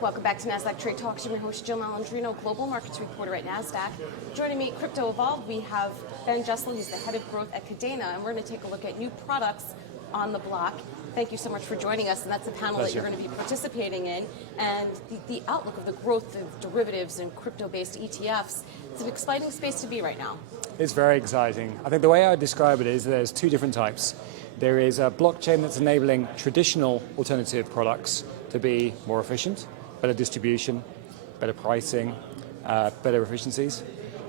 Welcome back to Nasdaq Trade Talks. I'm your host, Jill Malandrino, Global Markets Reporter at Nasdaq. Joining me at Crypto Evolved, we have Ben Jessel. He's the head of growth at Kadena, and we're going to take a look at new products on the block. Thank you so much for joining us, and that's the panel that you're going to be participating in. And the outlook of the growth of derivatives and crypto-based ETFs, it's an exciting space to be right now. It's very exciting. I think the way I would describe it is there's two different types. There is a blockchain that's enabling traditional alternative products to be more efficient, better distribution, better pricing, better efficiencies.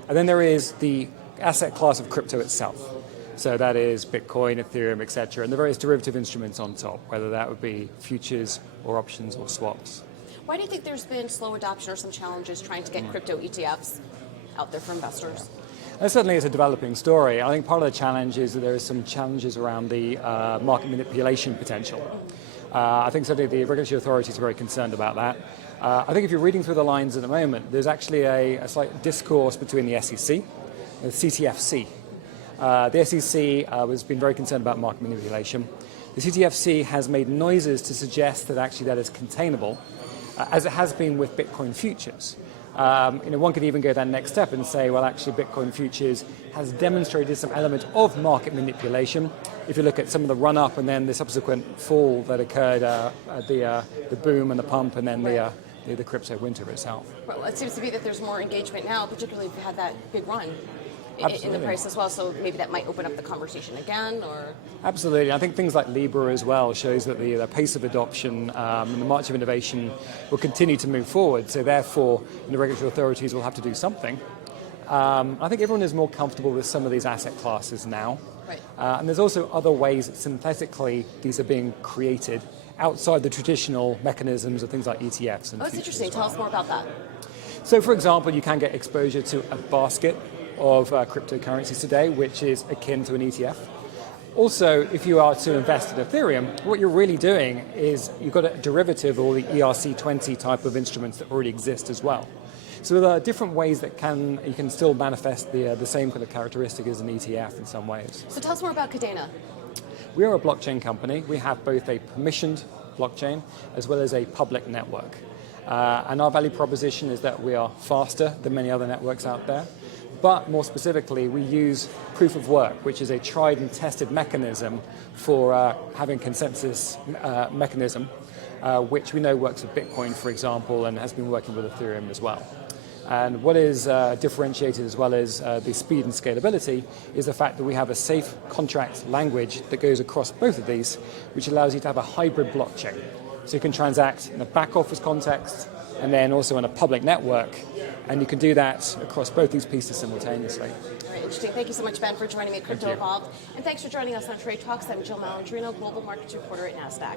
And then there is the asset class of crypto itself. So that is Bitcoin, Ethereum, etc., and the various derivative instruments on top, whether that would be futures or options or swaps. Why do you think there's been slow adoption or some challenges trying to get crypto ETFs out there for investors? Certainly it's a developing story. I think part of the challenge is that there are some challenges around the market manipulation potential. I think certainly the regulatory authorities are very concerned about that. I think if you're reading through the lines at the moment, there's actually a slight discourse between the SEC and the CTFC. The SEC has been very concerned about market manipulation. The CTFC has made noises to suggest that actually that is containable, as it has been with Bitcoin futures. One could even go that next step and say, well, actually, Bitcoin futures has demonstrated some element of market manipulation. If you look at some of the run-up and then the subsequent fall that occurred, the boom and the pump, and then the crypto winter itself. Well, it seems to be that there's more engagement now, particularly if you had that big run in the price as well. So maybe that might open up the conversation again, or absolutely. I think things like Libra as well shows that the pace of adoption and the march of innovation will continue to move forward. So therefore, the regulatory authorities will have to do something. I think everyone is more comfortable with some of these asset classes now. Right. And there's also other ways that synthetically these are being created outside the traditional mechanisms of things like ETFs. And that's interesting. Tell us more about that. So, for example, you can get exposure to a basket of cryptocurrencies today, which is akin to an ETF. Also, if you are to invest in Ethereum, what you're really doing is you've got a derivative of all the ERC20 type of instruments that already exist as well. So there are different ways that you can still manifest the same kind of characteristic as an ETF in some ways. So tell us more about Kadena. We are a blockchain company. We have both a permissioned blockchain as well as a public network. And our value proposition is that we are faster than many other networks out there. But more specifically, we use proof of work, which is a tried and tested mechanism for having consensus mechanism, which we know works with Bitcoin, for example, and has been working with Ethereum as well. And what is differentiated as well as the speed and scalability is the fact that we have a safe contract language that goes across both of these, which allows you to have a hybrid blockchain. So you can transact in a back office context and then also in a public network. And you can do that across both these pieces simultaneously. Very interesting. Thank you so much, Ben, for joining me at Crypto Evolved. And thanks for joining us on Trade Talks. I'm Jill Malandrino, Global Markets Reporter at Nasdaq.